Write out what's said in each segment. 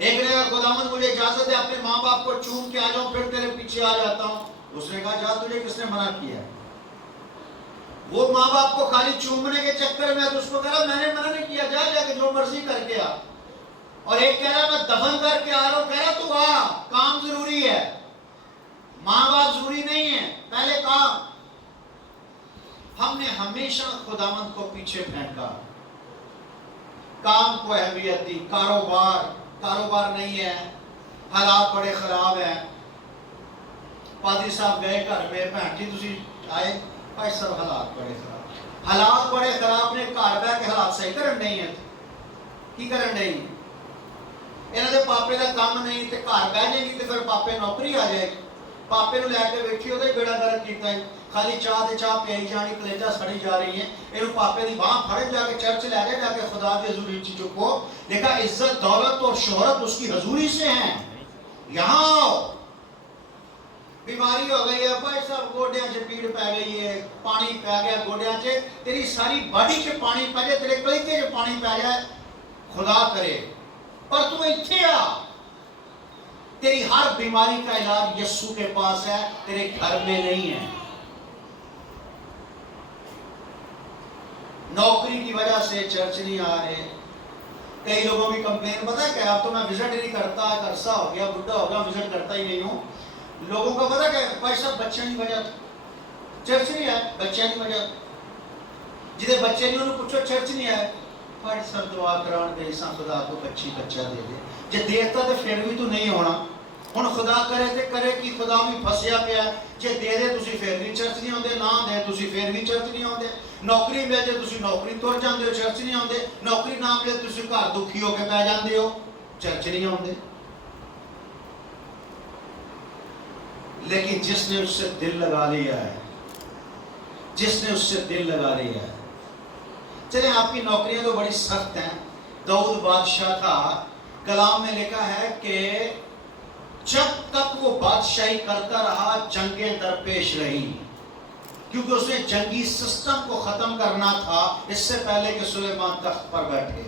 ایک نے کہا خداوند مجھے اجازت ہے اپنے ماں باپ کو چوم کے آ جاؤں پھر تیرے پیچھے آ جاتا ہوں۔ اس نے کہا جا، تجھے کس نے منع کیا؟ وہ ماں باپ کو خالی چومنے کے چکر میں، تو اس کو کہا میں نے منع نہیں کیا، جا جا کے جو مرضی کر کے آ۔ اور ایک کہہ رہا میں دفن کر کے آ رہا ہوں، کہہ رہا تو آ، کام ضروری ہے، ماں باپ ضروری نہیں ہے، پہلے کام۔ ہم نے ہمیشہ خداوند کو پیچھے پھینکا، کام کو اہمیت دی، کاروبار نہیں ہے، حالات بڑے خراب ہیں۔ پادری صاحب گئے گھر میں، بھن جی تسی آئے، بھائی صاحب حالات بڑے خراب نے، گھر بہ کے حالات صحیح کرن نہیں ہے، کی کرن نہیں؟ انہاں دے پاپے دا کام نہیں تے گھر بہ جائے گی تے پھر پاپے نوکری آ جائے گی، پاپے نو لے کے بیٹھی ਉਹਦਾ بیڑا گرک کیتا ہے، خالی چاہ تے چاہ پیائی جانی، کلیجہ سڑی جا رہی ہے۔ اینو پاپے دی باہ پھڑ جا کے چرچ لے گئے، جا کے خدا کی حضوری وچ چکو، دیکھا عزت دولت اور شہرت اس کی حضوری سے ہیں۔ یہاں آؤ، بیماری ہو گئی ہے بھائی صاحب، گوڈیاں سے پیڑ پہ گئی ہے، پانی پہ گیا گوڈیاں سے، تیری ساری باڈی سے پانی پہ جائے، تیرے کلیجے سے پانی پہ جائے، خدا کرے، پر تو اتھے آ، تیری ہر بیماری کا علاج یسوع کے پاس ہے، تیرے گھر میں نہیں ہے۔ نوکری کی وجہ سے چرچ نہیں آ رہے، کئی لوگوں کی کمپلین پتہ ہے کیا؟ اب تو میں وزٹ ہی نہیں کرتا، عرصہ ہو گیا، بڈھا ہو گیا، وزٹ کرتا ہی نہیں ہوں۔ لوگوں کا پتہ کیا؟ بھائی صاحب بچے نہیں وجہ چرچ نہیں آئے، بچے نہیں وجہ، جنہیں بچے نہیں انہوں پوچھو چرچ نہیں آئے، بھائی صاحب دعا کران دے ساں خدا کو بچہ دے دے، جے دیتا تو پھر بھی تو نہیں ہونا۔ ہن خدا کرے تے کرے کہ خدا بھی پھسیا پیا، جے دے دے تسی پھر بھی چرچ نہیں آندے، نہ دے تسی پھر بھی چرچ نہیں آندے۔ نوکری مل جائے تسی نوکری تر جاندے ہو، چرچ نہیں آندے۔ نوکری نہ ملے تسی گھر دکھی ہو کے پہ جاندے ہو، چرچ نہیں آندے۔ لیکن جس نے اس سے دل لگا لیا ہے، جس نے اس سے دل لگا لیا ہے، چلیں آپ کی نوکریاں تو بڑی سخت ہیں۔ داؤد بادشاہ تھا، کلام میں لکھا ہے کہ جب تک وہ بادشاہی کرتا رہا جنگیں درپیش رہی، کیونکہ اس نے جنگی سسٹم کو ختم کرنا تھا اس سے پہلے کہ سلیمان تخت پر بیٹھے۔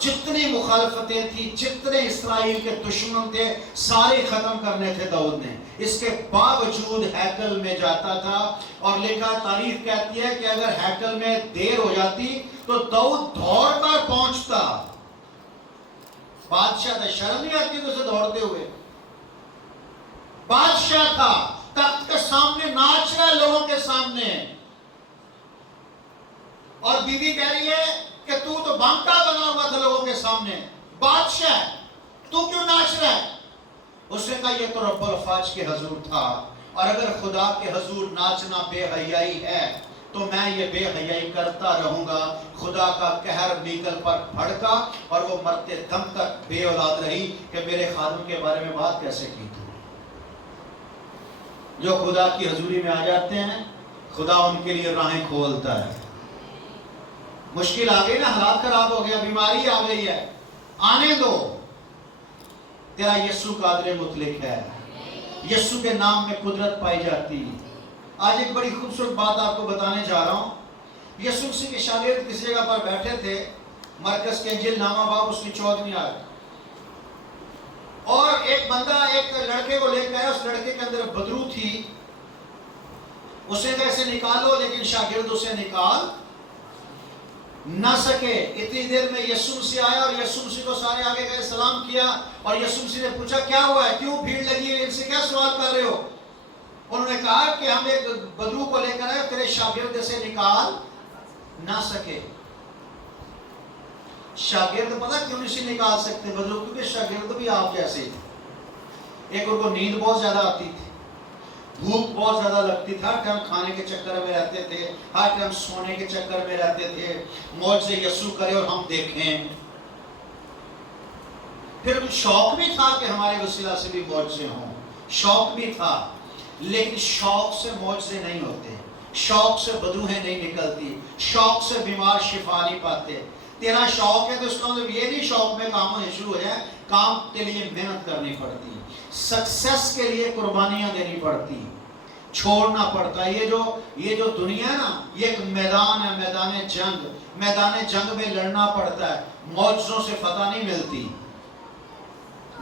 جتنی مخالفتیں تھی، جتنے اسرائیل کے دشمن تھے، سارے ختم کرنے تھے داؤد نے۔ اس کے باوجود ہیکل میں جاتا تھا، اور لکھا تاریخ کہتی ہے کہ اگر ہیکل میں دیر ہو جاتی تو داؤد دوڑ کر پہنچتا۔ بادشاہ تھا، شرم نہیں آتی اسے دوڑتے ہوئے؟ بادشاہ تھا، تخت کے سامنے ناچ رہا ہے لوگوں کے سامنے، اور بیوی کہہ رہی ہے کہ تو بانکا بنا ہوا تھا لوگوں کے سامنے، بادشاہ تو کیوں ناچ رہا ہے؟ اس نے کہا یہ تو رب الافواج کے حضور تھا، اور اگر خدا کے حضور ناچنا بے حیائی ہے تو میں یہ بے حیائی کرتا رہوں گا۔ خدا کا قہر میکل پر بھڑکا، اور وہ مرتے دم تک بے اولاد رہی کہ میرے خادم کے بارے میں بات کیسے کی تھی۔ جو خدا کی حضوری میں آ جاتے ہیں، خدا ان کے لیے راہیں کھولتا ہے۔ مشکل آ گئی نا، حالات خراب ہو گیا، بیماری آ گئی ہے، آنے دو، تیرا یسوع قادر مطلق ہے، یسوع کے نام میں قدرت پائی جاتی۔ آج ایک بڑی خوبصورت بات آپ کو بتانے جا رہا ہوں۔ یسوع مسیح کے شاگرد کسی جگہ پر بیٹھے تھے، مرکز کے انجیل نامہ باب اس کی 14ویں آیت، اور ایک بندہ ایک لڑکے کو لے کے آیا، اس لڑکے کے اندر بدرو تھی، اسے کیسے نکالو، لیکن شاگرد اسے نکال نہ سکے۔ اتنی دیر میں یسوع مسیح آیا، اور یسوع مسیح کو سارے آگے گئے، سلام کیا، اور یسوع مسیح نے پوچھا کیا ہوا ہے، کیوں بھیڑ لگی ہے، ان سے کیا سوال کر رہے ہو؟ انہوں نے کہا کہ ہم ایک بدرو کو لے کر آئے، تیرے شاگرد سے نکال نہ سکے۔ شاگرد پتہ کیوں نہیں نکال سکتے بدرو؟ کیونکہ شاگرد بھی آپ جیسے تھے۔ ایک ان کو نیند بہت زیادہ آتی تھی، بھوک بہت زیادہ لگتی تھی، ہر ٹائم کھانے کے چکر میں رہتے تھے، ہر ٹائم سونے کے چکر میں رہتے تھے، معجزے یسوع کرے اور ہم دیکھیں۔ پھر شوق بھی تھا کہ ہمارے وسیلہ سے بھی معجزے ہوں، شوق بھی تھا، لیکن شوق سے معجزے نہیں ہوتے، شوق سے بدروہیں نہیں نکلتی، شوق سے بیمار شفا نہیں پاتے۔ تیرا شوق ہے تو اس کا مطلب یہ نہیں شوق میں کام ہونے شروع ہو جائے، کام کے لیے محنت کرنی پڑتی، سکسیس کے لیے قربانیاں دینی پڑتی، چھوڑنا پڑتا ہے۔ یہ جو دنیا ہے نا، یہ ایک میدان ہے، میدان جنگ میں لڑنا پڑتا ہے، معجزوں سے فتح نہیں ملتی۔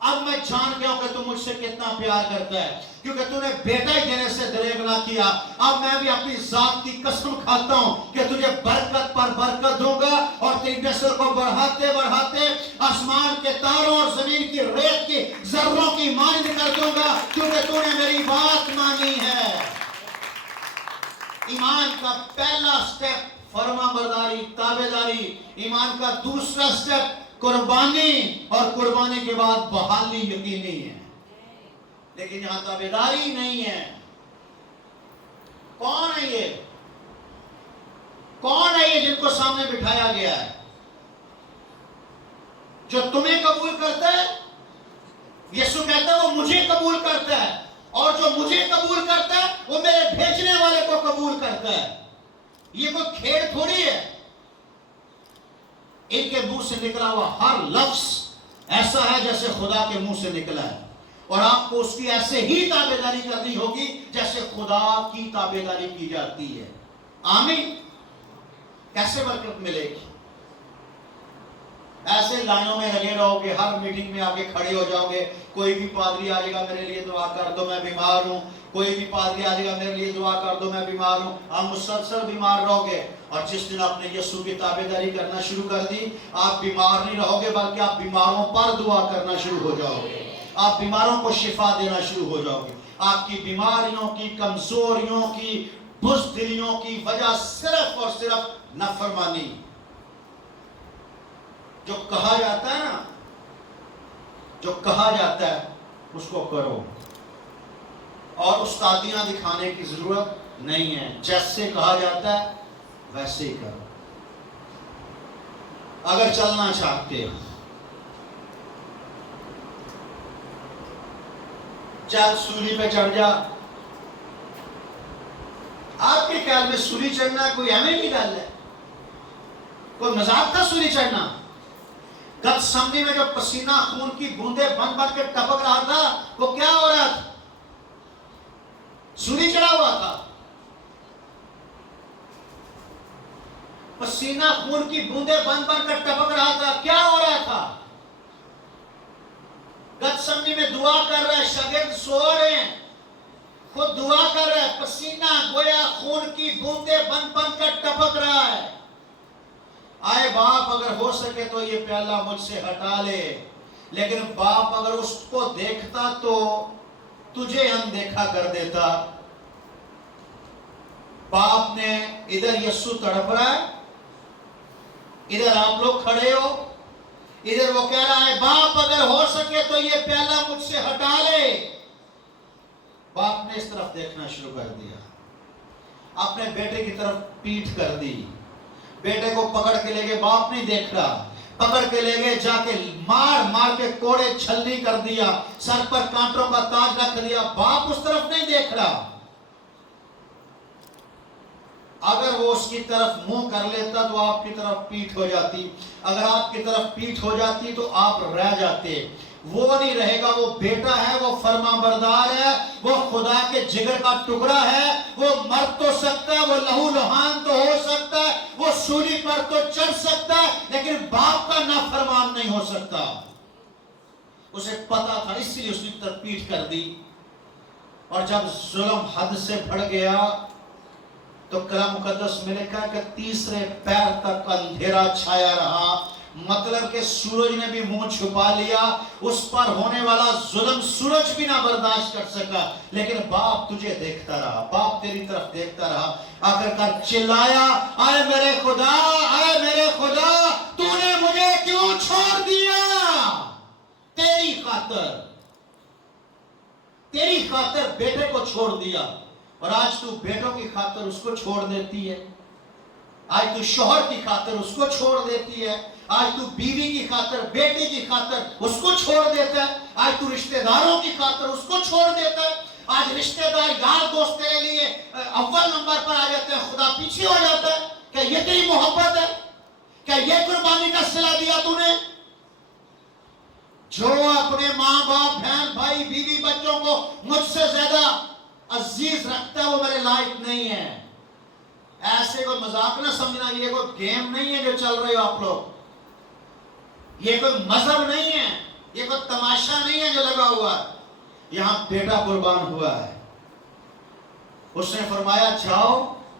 اب میں جان گیا ہوں کہ تو مجھ سے کتنا پیار کرتا ہے، کیونکہ تو نے بیٹا ہی دینے سے دریغ نہ کیا۔ اب میں بھی اپنی ذات کی قسم کھاتا ہوں کہ تجھے برکت پر برکت دوں گا، اور تیری نسل کو بڑھاتے بڑھاتے آسمان کے تاروں اور زمین کی ریت کی ذروں کی مانند کر دوں گا، کیونکہ تو نے میری بات مانی ہے۔ ایمان کا پہلا سٹیپ فرما برداری، تابعداری۔ ایمان کا دوسرا سٹیپ قربانی، اور قربانی کے بعد بحالی یقینی ہے، لیکن یہاں تابعداری نہیں ہے۔ کون ہے یہ؟ کون ہے یہ جن کو سامنے بٹھایا گیا ہے؟ جو تمہیں قبول کرتا ہے، یسوع کہتا ہے وہ مجھے قبول کرتا ہے، اور جو مجھے قبول کرتا ہے وہ میرے بھیجنے والے کو قبول کرتا ہے۔ یہ کوئی کھیل تھوڑی ہے۔ ان کے منہ سے نکلا ہوا ہر لفظ ایسا ہے جیسے خدا کے منہ سے نکلا ہے، اور آپ کو اس کی ایسے ہی تابعداری کرنی ہوگی جیسے خدا کی تابعداری کی جاتی ہے۔ آمین۔ کیسے برکت ملے گی؟ ایسے لائنوں میں لگے رہو گے، ہر میٹنگ میں آگے کھڑے ہو جاؤ گے، کوئی بھی پادری آ جائے گا میرے لیے دعا کر دو میں بیمار ہوں، کوئی بھی پادری آ جائے گا میرے لیے دعا کر دو میں بیمار ہوں، آپ مسلسل بیمار رہو گے۔ اور جس دن آپ نے یسوع کی تابعداری کرنا شروع کر دی، آپ بیمار نہیں رہو گے، بلکہ آپ بیماروں پر دعا کرنا شروع ہو جاؤ گے، آپ بیماروں کو شفا دینا شروع ہو جاؤ گے۔ آپ کی بیماریوں کی، کمزوریوں کی، بزدلیوں کی وجہ صرف اور صرف نافرمانی۔ جو کہا جاتا ہے نا، جو کہا جاتا ہے اس کو کرو، اور استادیاں دکھانے کی ضرورت نہیں ہے، جیسے کہا جاتا ہے ویسے ہی کرو۔ اگر چلنا چاہتے ہو، چل سولی پہ چڑھ جا۔ آپ کے خیال میں سولی چڑھنا کوئی اہم کی گل ہے؟ کوئی مذاق تھا سولی چڑھنا؟ گتسمنی میں جو پسینہ خون کی بوندیں بن بن کے ٹپک رہا تھا، وہ کیا ہو رہا تھا؟ سولی چڑھا ہوا تھا۔ پسینہ خون کی بوندیں بن بن کر ٹپک رہا تھا، کیا ہو رہا تھا؟ گتسمنی میں دعا کر رہے، شاگرد سو رہے ہیں، خود دعا کر رہے، پسینہ گویا خون کی بوندیں بن بن کر ٹپک رہا ہے۔ آئے باپ اگر ہو سکے تو یہ پیالہ مجھ سے ہٹا لے، لیکن باپ اگر اس کو دیکھتا تو تجھے اندیکھا کر دیتا۔ باپ نے ادھر یسوع تڑپ رہا ہے، ادھر آپ لوگ کھڑے ہو، ادھر وہ کہہ رہا ہے باپ اگر ہو سکے تو یہ پیالہ مجھ سے ہٹا لے۔ باپ نے اس طرف دیکھنا شروع کر دیا، اپنے بیٹے کی طرف پیٹھ کر دی، بیٹے کو پکڑ کے لے گئے، باپ نہیں دیکھ رہا، پکڑ کے لے گئے، جا کے مار مار کے کوڑے چھلنی کر دیا، سر پر کانٹوں کا تاج رکھ دیا، باپ اس طرف نہیں دیکھ رہا۔ اگر وہ اس کی طرف منہ کر لیتا تو آپ کی طرف پیٹھ ہو جاتی، اگر آپ کی طرف پیٹھ ہو جاتی تو آپ رہ جاتے۔ وہ نہیں رہے گا، وہ بیٹا ہے، وہ فرما بردار ہے، وہ خدا کے جگر کا ٹکڑا ہے، وہ مر تو سکتا ہے، وہ لہو لہان تو ہو سکتا ہے، وہ سولی پر تو چڑھ سکتا ہے، لیکن باپ کا نافرمان نہیں ہو سکتا۔ اسے پتا تھا، اس لیے اس نے پیٹھ کر دی۔ اور جب ظلم حد سے بڑھ گیا تو کلام مقدس میں لکھا کہ تیسرے پیر تک اندھیرا چھایا رہا، مطلب کہ سورج نے بھی منہ چھپا لیا، اس پر ہونے والا ظلم سورج بھی نہ برداشت کر سکا، لیکن باپ تجھے دیکھتا رہا، باپ تیری طرف دیکھتا رہا۔ آخرکار چلایا، اے میرے خدا، اے میرے خدا، تو نے مجھے کیوں چھوڑ دیا؟ تیری خاطر بیٹے کو چھوڑ دیا، اور آج تو بیٹوں کی خاطر اس کو چھوڑ دیتی ہے، آج تو شوہر کی خاطر اس کو چھوڑ دیتی ہے، آج تو بیوی کی خاطر، بیٹی کی خاطر اس کو چھوڑ دیتا ہے، آج تو رشتہ داروں کی خاطر اس کو چھوڑ دیتا ہے، آج رشتہ دار یار دوست تیرے لیے اول نمبر پر آ جاتے ہیں، خدا پیچھے ہو جاتا ہے۔ کیا یہ تیری محبت ہے؟ کیا یہ قربانی کا صلہ دیا تو نے؟ جو اپنے ماں باپ، بہن بھائی، بیوی بچوں کو مجھ سے زیادہ عزیز رکھتا ہے وہ میرے لائق نہیں ہے۔ ایسے کوئی مذاق نہ سمجھنا، یہ کوئی گیم نہیں ہے جو چل رہے ہو آپ لوگ، یہ کوئی مذہب نہیں ہے۔ یہ کوئی تماشا نہیں ہے جو لگا ہوا ہے، یہاں بیٹا قربان ہوا ہے۔ اس نے فرمایا جاؤ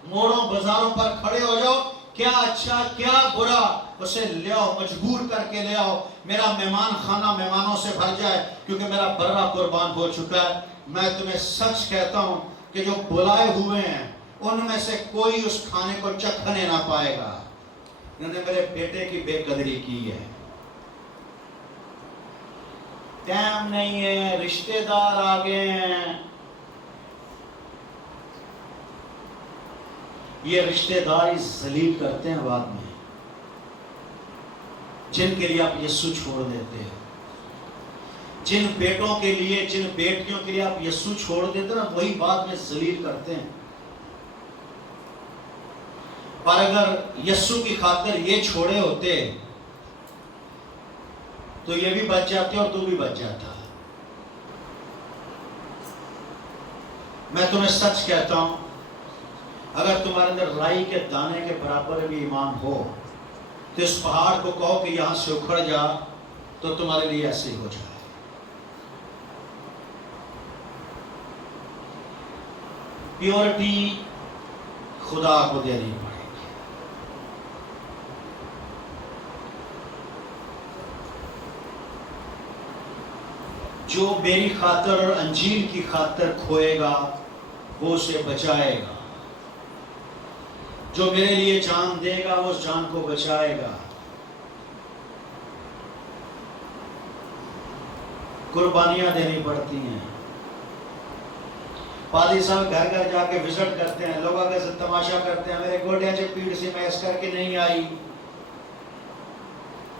موڑوں بازاروں پر کھڑے ہو جاؤ، کیا اچھا کیا برا اسے لے آؤ، مجبور کر کے لے آؤ، میرا مہمان خانہ مہمانوں سے بھر جائے، کیونکہ میرا برا قربان ہو چکا ہے۔ میں تمہیں سچ کہتا ہوں کہ جو بلائے ہوئے ہیں ان میں سے کوئی اس کھانے کو چکھنے نہ پائے گا۔ انہوں نے میرے بیٹے کی بے قدری کی ہے۔ ٹائم نہیں ہے، رشتہ دار آگے ہیں، یہ رشتہ داری ذلیل کرتے ہیں بعد میں، جن کے لیے آپ یسوع چھوڑ دیتے ہیں، جن بیٹوں کے لیے جن بیٹیوں کے لیے آپ یسوع چھوڑ دیتے ہیں، وہی بعد میں ذلیل کرتے ہیں۔ پر اگر یسوع کی خاطر یہ چھوڑے ہوتے تو یہ بھی بچ جاتے اور تو بھی بچ جاتا۔ میں تمہیں سچ کہتا ہوں، اگر تمہارے اندر رائی کے دانے کے برابر بھی ایمان ہو تو اس پہاڑ کو کہو کہ یہاں سے اکھڑ جا، تو تمہارے لیے ایسے ہی ہو جائے۔ پیورٹی خدا کو دینی پڑے گی۔ جو میری خاطر اور انجیل کی خاطر کھوئے گا وہ اسے بچائے گا، جو میرے لیے جان دے گا وہ اس جان کو بچائے گا۔ قربانیاں دینی پڑتی ہیں۔ پادری صاحب گھر گھر جا کے وزٹ کرتے ہیں، لوگ آگے سے تماشا کرتے ہیں، میرے گوڈیاں سے پیڑ سے میں اس کر کے نہیں آئی،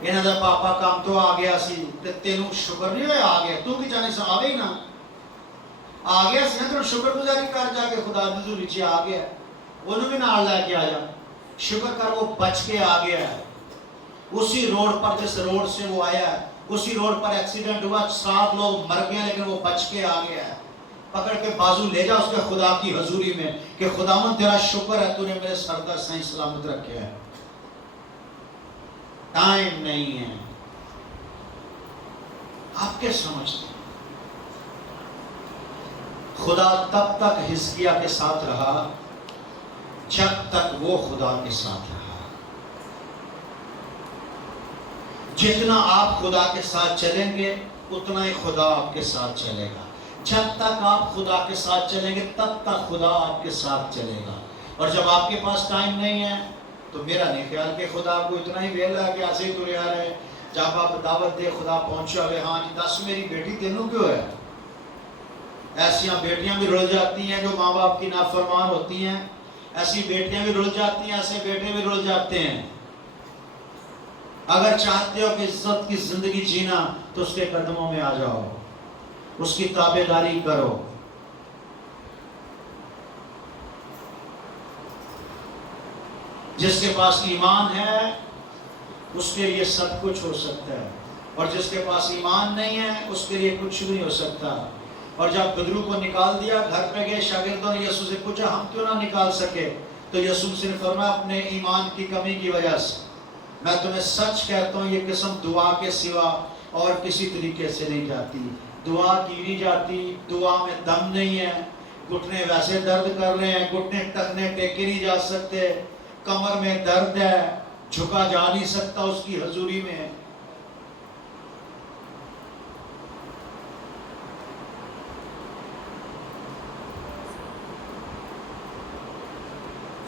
انہاں دا پاپا کام تو آ گیا سی، تے تینوں شکر نہیں ہویا آ گیا، تو کی جانے سے آ گئی نا، آ گیا سی نا، تو شکر گزاری کر جا کے خدا نزول نیچے آ گیا، انہوں بھی نال لے کے آیا، شکر کر وہ بچ کے آ گیا ہے۔ اسی روڈ پر جس روڈ سے وہ آیا ہے اسی روڈ پر ایکسیڈنٹ ہوا، 7 لوگ مر گئے لیکن وہ بچ کے آ گیا ہے۔ پکڑ کے بازو لے جا اس کے خدا کی حضوری میں کہ خداوند تیرا شکر ہے تو نے میرے سردر صحیح سلامت رکھے ہے۔ ٹائم نہیں ہے۔ آپ کیا سمجھتے ہیں؟ خدا تب تک حزقیہ کے ساتھ رہا جب تک وہ خدا کے ساتھ رہا۔ جتنا آپ خدا کے ساتھ چلیں گے اتنا ہی خدا آپ کے ساتھ چلے گا۔ جب تک آپ خدا کے ساتھ چلیں گے تب تک خدا آپ کے ساتھ چلے گا۔ اور جب آپ کے پاس ٹائم نہیں ہے تو میرا نہیں خیال کہ خدا کو اتنا ہی ویلا ہے کہ ایسے ہی ترے آ رہے، جب آپ دعوت دے خدا پہنچا ہوئے، ہاں جی 10 میری بیٹی تینوں کیوں ہے؟ ایسیاں بیٹیاں بھی رل جاتی ہیں جو ماں باپ کی نافرمان ہوتی ہیں، ایسی بیٹیاں بھی رل جاتی ہیں، ایسے بیٹے بھی رل جاتے ہیں۔ اگر چاہتے ہو کہ عزت کی زندگی جینا تو اس کے قدموں میں آ جاؤ، اس کی تابعداری کرو۔ جس کے پاس ایمان ہے اس کے لیے سب کچھ ہو سکتا ہے، اور جس کے پاس ایمان نہیں ہے اس کے لیے کچھ نہیں ہو سکتا۔ اور جب بدرو کو نکال دیا، گھر پہ گئے، شاگردوں نے یسوع سے پوچھا ہم کیوں نہ نکال سکے، تو یسوع سے نے فرمایا اپنے ایمان کی کمی کی وجہ سے۔ میں تمہیں سچ کہتا ہوں یہ قسم دعا کے سوا اور کسی طریقے سے نہیں جاتی۔ دعا کی نہیں جاتی، دعا میں دم نہیں ہے، گھٹنے ویسے درد کر رہے ہیں، گھٹنے ٹکنے ٹیکے نہیں جا سکتے، کمر میں درد ہے، جھکا جا نہیں سکتا اس کی حضوری میں۔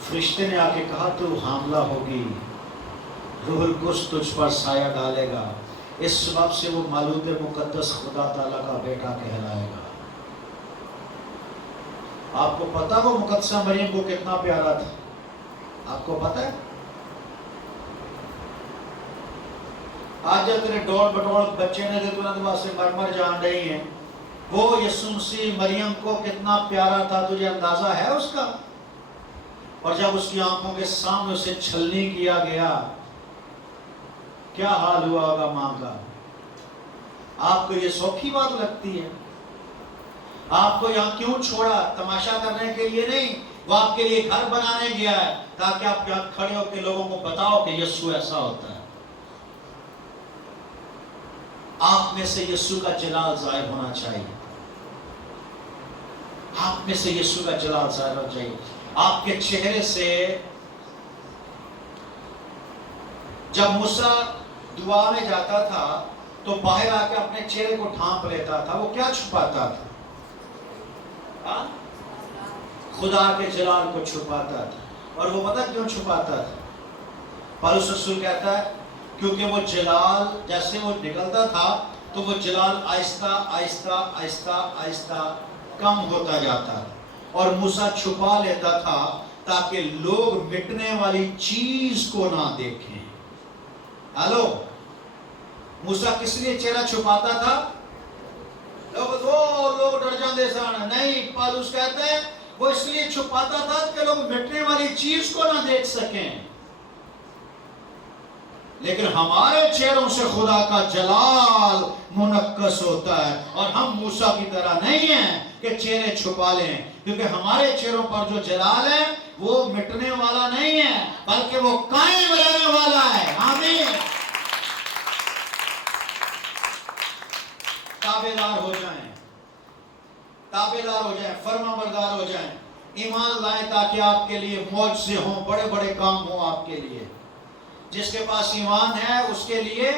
فرشتے نے آ کے کہا تو حاملہ ہوگی، روح القدس تجھ پر سایہ ڈالے گا، اس سبب سے وہ مولود مقدس خدا تعالیٰ کا بیٹا کہلائے گا۔ آپ کو پتا وہ مقدسہ مریم کو کتنا پیارا تھا؟ آپ کو پتا ہے؟ آج جب تیرے ڈوڑ بٹوڑ بچے نے تو واسطے مر جان رہی ہیں، وہ یسوع مسیح مریم کو کتنا پیارا تھا، تجھے اندازہ ہے اس کا؟ اور جب اس کی آنکھوں کے سامنے اسے چھلنی کیا گیا کیا حال ہوا ہوگا ماں کا؟ آپ کو یہ سوکھی بات لگتی ہے؟ آپ کو یہاں کیوں چھوڑا؟ تماشا کرنے کے لیے نہیں، وہ آپ کے لیے گھر بنانے گیا ہے تاکہ آپ یہاں کھڑے ہو کے لوگوں کو بتاؤ کہ یسوع ایسا ہوتا ہے۔ آپ میں سے یسوع کا جلال ظاہر ہونا چاہیے. آپ میں سے یسوع کا جلال ظاہر ہونا چاہیے. آپ کے چہرے سے جب موسیٰ دعا میں جاتا تھا تو باہر آ کے اپنے چہرے کو ڈھانپ لیتا تھا. وہ کیا چھپاتا تھا؟ خدا کے جلال کو چھپاتا تھا. اور وہ پتہ کیوں چھپاتا تھا؟ پالوس رسول کہتا ہے کیونکہ وہ جلال جیسے وہ نکلتا تھا تو وہ جلال آہستہ آہستہ آہستہ آہستہ کم ہوتا جاتا تھا. اور موسیٰ چھپا لیتا تھا تاکہ لوگ مٹنے والی چیز کو نہ دیکھیں. ہلو، موسیٰ کس لیے چہرہ چھپاتا تھا؟ لوگ ڈر جاندے سن. نہیں، پالوس کہتے ہیں وہ اس لیے چھپاتا تھا کہ لوگ مٹنے والی چیز کو نہ دیکھ سکیں. لیکن ہمارے چہروں سے خدا کا جلال منعکس ہوتا ہے. اور ہم موسیٰ کی طرح نہیں ہیں کہ چہرے چھپا لیں، کیونکہ ہمارے چہروں پر جو جلال ہے وہ مٹنے والا نہیں ہے بلکہ وہ قائم رہنے والا ہے. آمین. تابعدار ہو جائیں، تابعدار ہو جائیں، فرما بردار ہو جائیں. ایمان لائیں تاکہ آپ کے لیے معجزے ہوں، بڑے بڑے کام ہوں آپ کے لیے. جس کے پاس ایمان ہے اس کے لیے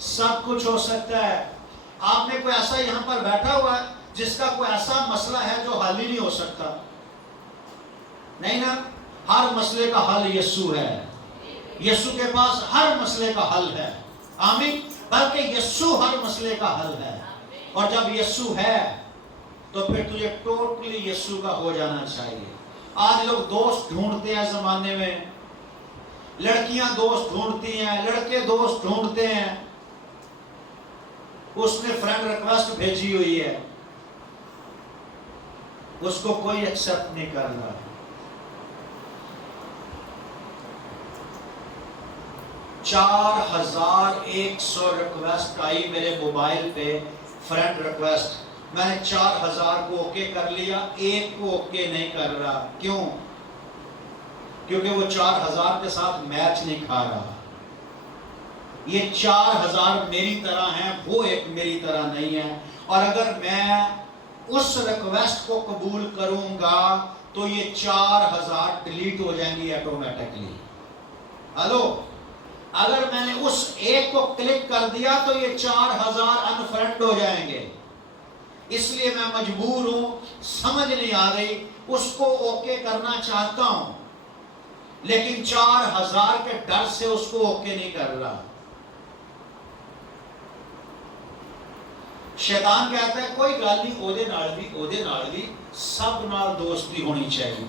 سب کچھ ہو سکتا ہے. آپ میں کوئی ایسا یہاں پر بیٹھا ہوا ہے جس کا کوئی ایسا مسئلہ ہے جو حل ہی نہیں ہو سکتا؟ نہیں نا. ہر مسئلے کا حل یسوع ہے. یسوع کے پاس ہر مسئلے کا حل ہے. آمین. بلکہ یسوع ہر مسئلے کا حل ہے. اور جب یسوع ہے تو پھر تجھے ٹوٹلی یسوع کا ہو جانا چاہیے. آج لوگ دوست ڈھونڈتے ہیں زمانے میں، لڑکیاں دوست ڈھونڈتی ہیں، لڑکے دوست ڈھونڈتے ہیں. اس نے فرینڈ ریکویسٹ بھیجی ہوئی ہے، اس کو کوئی ایکسپٹ نہیں کر رہا. $4100 ریکویسٹ آئی میرے موبائل پہ، فرینڈ ریکویسٹ. میں نے 4000 کو اوکے کر لیا، ایک کو اوکے نہیں کر رہا. کیوں؟ کیونکہ وہ 4000 کے ساتھ میچ نہیں کھا رہا. یہ 4000 میری طرح ہیں، وہ ایک میری طرح نہیں ہے. اور اگر میں اس ریکویسٹ کو قبول کروں گا تو یہ 4000 ڈیلیٹ ہو جائیں گی آٹومیٹکلی. ہلو، اگر میں نے اس ایک کو کلک کر دیا تو یہ 4000 انفرینڈ ہو جائیں گے. اس لیے میں مجبور ہوں، سمجھ نہیں آ رہی، اس کو اوکے کرنا چاہتا ہوں لیکن 4000 کے ڈر سے اس کو اوکے نہیں کر رہا. شیطان کہتا ہے کوئی گل نہیں، اودے نال بھی سب نال دوستی ہونی چاہیے.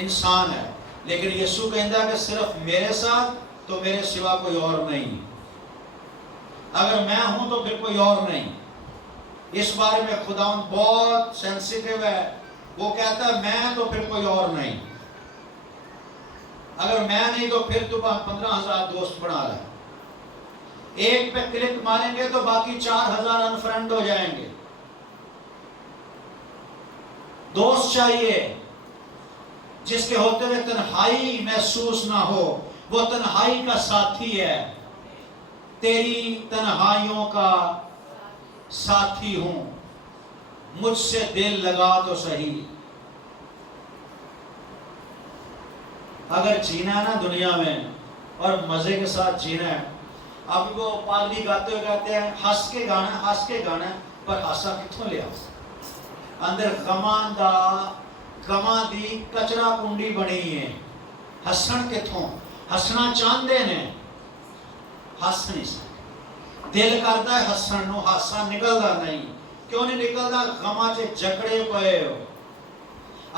انسان ہے، لیکن یسوع کہندا ہے کہ صرف میرے ساتھ تو میرے سوا کوئی اور نہیں. اگر میں ہوں تو پھر کوئی اور نہیں. اس بارے میں خداوند بہت سینسیٹیو ہے. وہ کہتا ہے میں تو پھر کوئی اور نہیں. اگر میں نہیں تو پھر تو 15,000 دوست بنا لیں. ایک پہ کلک ماریں گے تو باقی 4000 انفرینڈ ہو جائیں گے. دوست چاہیے جس کے ہوتے ہوئے تنہائی محسوس نہ ہو. وہ تنہائی کا ساتھی ہے. تیری تنہائیوں کا ساتھی ہوں، مجھ سے دل لگا تو صحیح. اگر جینا ہے نا دنیا میں اور مزے کے ساتھ جینا ہے. اب وہ پادری گاتے ہوئے کہتے ہیں ہنس کے گانا ہے، پر ہاسا کتوں لیا؟ اندر غماں دی کچرا کنڈی بنی ہے. ہسن کتوں؟ ہسنا چاہتے ہیں، ہس نہیں سکتے. دل کرتا ہے ہسن نو، ہاسا نکلتا نہیں. کیوں نہیں نکلتا؟ غماں چ جکڑے پئے ہو.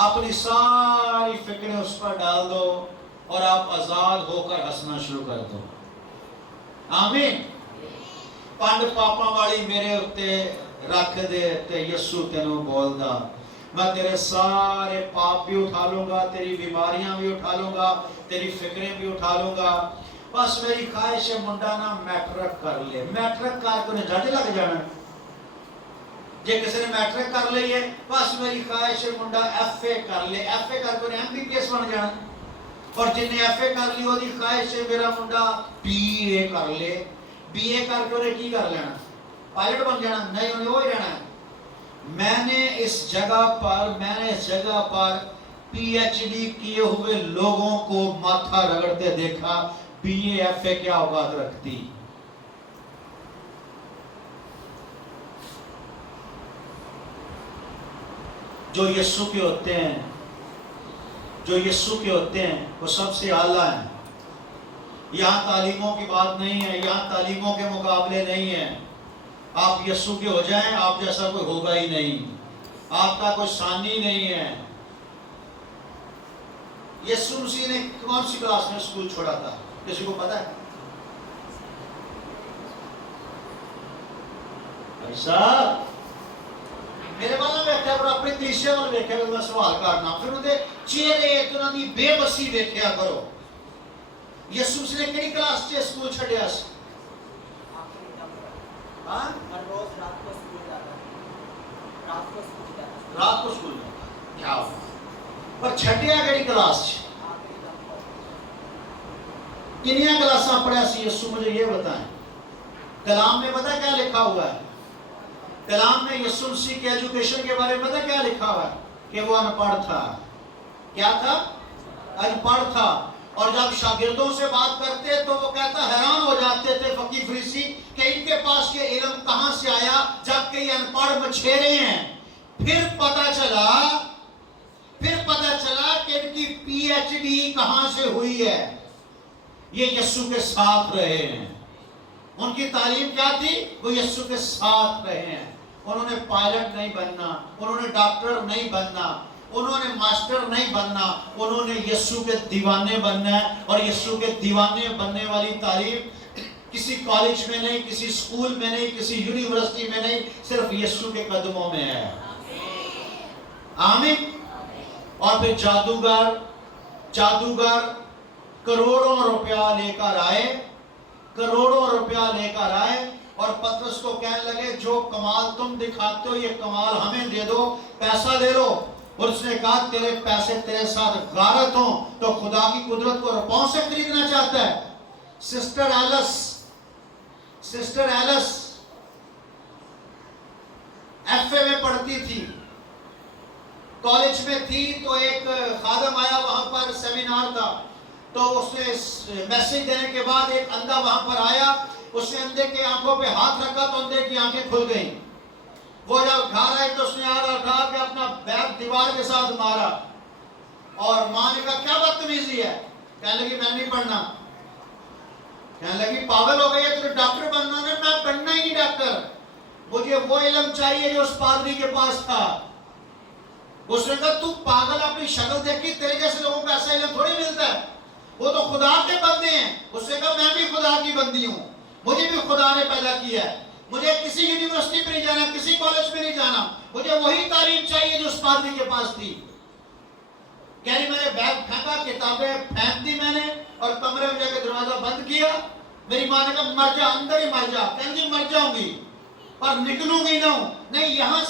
اپنی ساری فکریں اس پر ڈال دو اور آپ آزاد ہو کر ہنسنا شروع کر دو. آمین. پانڈ پاپا والی میرے اتے رکھ دے تے یسوع تینوں بولدا میں تیرے سارے پاپ بھی اٹھا لوں گا، تیری بیماریاں بھی اٹھا لوں گا، تیری فکریں بھی اٹھا لوں گا. بس میری خواہش ہے منڈا نا میٹرک کر لے. میٹرک کر کے انہیں جج لگ جانا. جے کسی نے میٹرک کر لی ہے بس میری خواہش ہے منڈا ایف اے کر لے. ایف اے کر کے انہیں MBBS بن جانا. اور جن نے ایف اے کر لی وہ دی خواہش ہے میرا منڈا BA کر لے. BA کر کے انہیں کی کر لینا, پائلٹ بن جانا, نہیں انہیں وہی رہنا ہے. میں نے اس جگہ پر PhD کیے ہوئے لوگوں کو ماتھا رگڑتے دیکھا, BA FA کیا اوقات رکھتی. جو یسوع کے ہوتے ہیں وہ سب سے اعلیٰ ہیں. یہاں تعلیموں کی بات نہیں ہے, یہاں تعلیموں کے مقابلے نہیں ہیں. آپ یسوع کے ہو جائیں, آپ جیسا کوئی ہوگا ہی نہیں, آپ کا کوئی ثانی نہیں ہے. یسوع مسیح نے کون سی کلاس میں اسکول چھوڑا تھا, کسی کو پتا ہے؟ ایسا میرے والا بیٹھا پر اپنے کلیسیا میں بیٹھا کہ میں سوال کرنا, پھر انہوں نے چہرے اتنا دی بے بسی دیکھیا کرو. یسوع مسیح نے کئی کلاس سے اسکول چھڑیا سی؟ ہر روز رات کو اسکول جاتا, رات کو اسکول جاتا. کیا ہوا پر چھٹیا کئی کلاس سے؟ کنیا کلاساں پڑھا سی یسوع, مجھے یہ بتائیں. کلام میں پتہ کیا لکھا ہوا ہے؟ کلام میں یسوع مسیح کے ایجوکیشن کے بارے میں پتہ کیا لکھا ہوا ہے؟ کہ وہ ان پڑھ تھا. کیا تھا؟ ان پڑھ تھا. اور جب شاگردوں سے بات کرتے تو وہ کہتا حیران ہو جاتے تھے فقیہ فریسی کہ ان کے پاس یہ علم کہاں سے آیا جبکہ یہ ان پڑھ مچھیرے ہیں. پھر پتہ چلا کہ ان کی PhD کہاں سے ہوئی ہے. یہ یسوع کے ساتھ رہے ہیں. ان کی تعلیم کیا تھی؟ وہ یسوع کے ساتھ رہے ہیں. انہوں نے پائلٹ نہیں بننا, انہوں نے ڈاکٹر نہیں بننا, انہوں نے ماسٹر نہیں بننا, انہوں نے یسوع کے دیوانے بننا ہے. اور یسوع کے دیوانے بننے والی تعلیم کسی کالج میں نہیں, کسی اسکول میں نہیں, کسی یونیورسٹی میں نہیں, صرف یسوع کے قدموں میں ہے. آمین. اور پھر جادوگر کروڑوں روپیہ لے کر آئے اور پطرس کو کہنے لگے جو کمال تم دکھاتے ہو یہ کمال ہمیں دے دو, پیسہ لے لو. اور اس نے کہا تیرے پیسے تیرے ساتھ غارت ہوں تو خدا کی قدرت کو روپوں سے خریدنا چاہتا ہے. سسٹر ایلس FA میں پڑھتی تھی, کالج میں تھی, تو ایک خادم آیا, وہاں پر سیمینار تھا, تو اس نے میسیج دینے کے بعد ایک اندھا وہاں پر آیا. اس نے اندھے کے آنکھوں پہ ہاتھ رکھا تو اندھے کی آنکھیں کھل گئیں. وہ جب گھر آئے تو اس نے اٹھا کے اپنا بیگ دیوار کے ساتھ مارا. اور ماں نے کہا کیا بدتمیزی ہے؟ کہنے لگی میں نہیں پڑھنا. کہنے لگی پاگل ہو گئی ہے, تجھے ڈاکٹر بننا ہے؟ میں پڑھنا ہی نہیں ڈاکٹر, مجھے وہ علم چاہیے جو اس پادری کے پاس تھا. اس نے کہا تو پاگل, اپنی شکل دیکھی, تیرے جیسے لوگوں کو ایسا علم تھوڑی ملتا ہے, وہ تو خدا کے بندے ہیں. اس نے کہا میں بھی خدا کی بندی ہوں, مجھے بھی خدا نے پیدا کیا ہے, مجھے کسی یونیورسٹی پہ نہیں جانا, کسی کالج میں نہیں جانا, مجھے وہی تعلیم چاہیے جو اس پادری کے پاس تھی. کہہ رہی میں نے بیگ پھینکا, کتابیں پھینک دی میں نے, اور کمرے میں جا کے دروازہ بند کیا. میری ماں نے کہا مر جا, اندر ہی مر جا. کہنے مر جاؤں گی پر نکلوں گی نہ, نہیں یہاں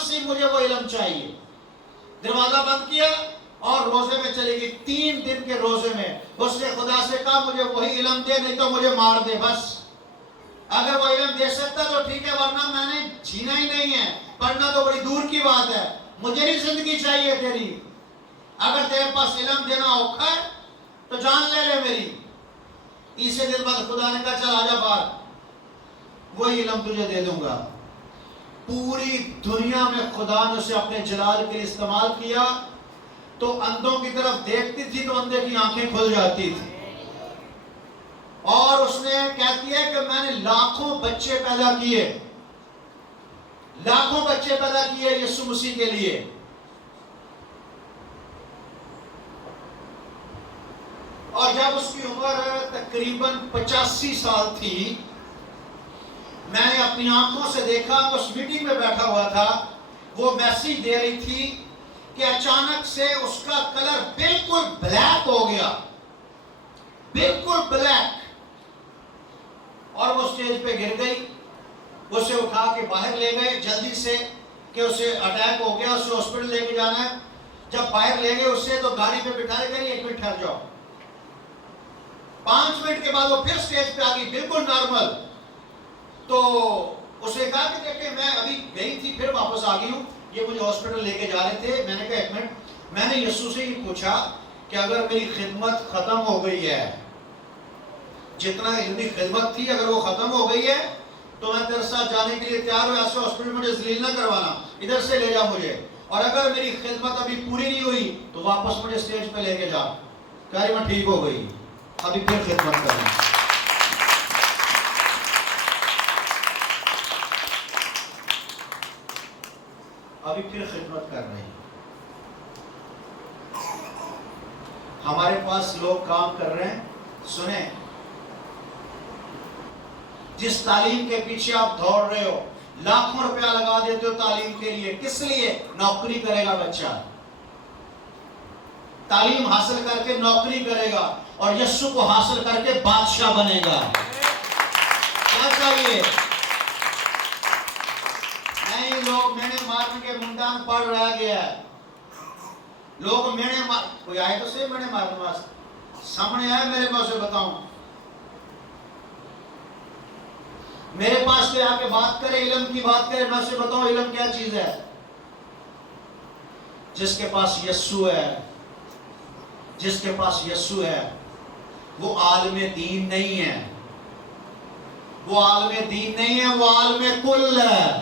سے مجھے وہ علم چاہیے. دروازہ بند کیا اور روزے میں چلے گی. 3 دن کے روزے میں اس نے خدا سے کہا مجھے وہی علم دے, نہیں تو مجھے مار دے بس. اگر وہ علم دے سکتا تو ٹھیک ہے, ورنہ میں نے جینا ہی نہیں ہے. پڑھنا تو بڑی دور کی بات ہے, مجھے نہیں زندگی چاہیے تیری. اگر تیرے پاس علم دینا اوکھا ہے تو جان لے میری. تیسرے دن بعد خدا نے کہا چل آجا باہر, وہی علم تجھے دے دوں گا. پوری دنیا میں خدا نے اسے اپنے جلال کے لیے استعمال کیا. تو اندھوں کی طرف دیکھتی تھی تو اندھے کی آنکھیں کھل جاتی تھی. اور اس نے کہتی ہے کہ میں نے لاکھوں بچے پیدا کیے یسوع مسیح کے لیے. اور جب اس کی عمر تقریباً 85 سال تھی, میں نے اپنی آنکھوں سے دیکھا, اس میٹنگ میں بیٹھا ہوا تھا, وہ میسیج دے رہی تھی کہ اچانک سے اس کا کلر بالکل بلیک ہو گیا, بالکل بلیک. اور وہ سٹیج پہ گر گئی. اسے اٹھا کے باہر لے گئے جلدی سے کہ اسے اٹیک ہو گیا, اسے ہاسپٹل لے کے جانا ہے. جب باہر لے گئے اسے تو گاڑی پہ بٹھائے گئے, 1 منٹ ٹھہر جاؤ. 5 منٹ کے بعد وہ پھر سٹیج پہ آ گئی بالکل نارمل. تو اس نے کہا کہ دیکھیں میں ابھی گئی تھی پھر واپس آ گئی ہوں, یہ مجھے ہاسپٹل لے کے جا رہے تھے. میں نے کہا ایک منٹ, میں نے یسوع سے یہ پوچھا کہ اگر میری خدمت ختم ہو گئی ہے, جتنا میری خدمت تھی اگر وہ ختم ہو گئی ہے تو میں تیرے ساتھ جانے کے لیے تیار ہوں, ایسے ہاسپٹل میں مجھے ذلیل نہ کروانا, ادھر سے لے جا مجھے. اور اگر میری خدمت ابھی پوری نہیں ہوئی تو واپس مجھے اسٹیج پہ لے کے جا. کہہ رہی میں ٹھیک ہو گئی, ابھی پھر خدمت کرنا. ابھی پھر خدمت کر رہے ہیں. ہمارے پاس لوگ کام کر رہے ہیں, سنیں, جس تعلیم کے پیچھے آپ دوڑ رہے ہو, لاکھوں روپیہ لگا دیتے ہو تعلیم کے لیے, کس لیے؟ نوکری کرے گا بچہ, تعلیم حاصل کر کے نوکری کرے گا اور یسوع کو حاصل کر کے بادشاہ بنے گا. کیا چاہیے؟ نہیں, لوگ مینے مارنے کے منڈان پڑھ رہ گیا ہے. لوگ مینے کوئی آئے تو صحیح مینے مارنے واسطے سامنے آئے, میرے پاس سے بتاؤں, میرے پاس کوئی آ کے بات کرے, علم کی بات کرے, میں اسے بتاؤں علم کیا چیز ہے. جس کے پاس یسوع ہے, جس کے پاس یسوع ہے وہ عالم دین نہیں ہے, وہ عالم دین نہیں ہے, وہ عالم کل ہے.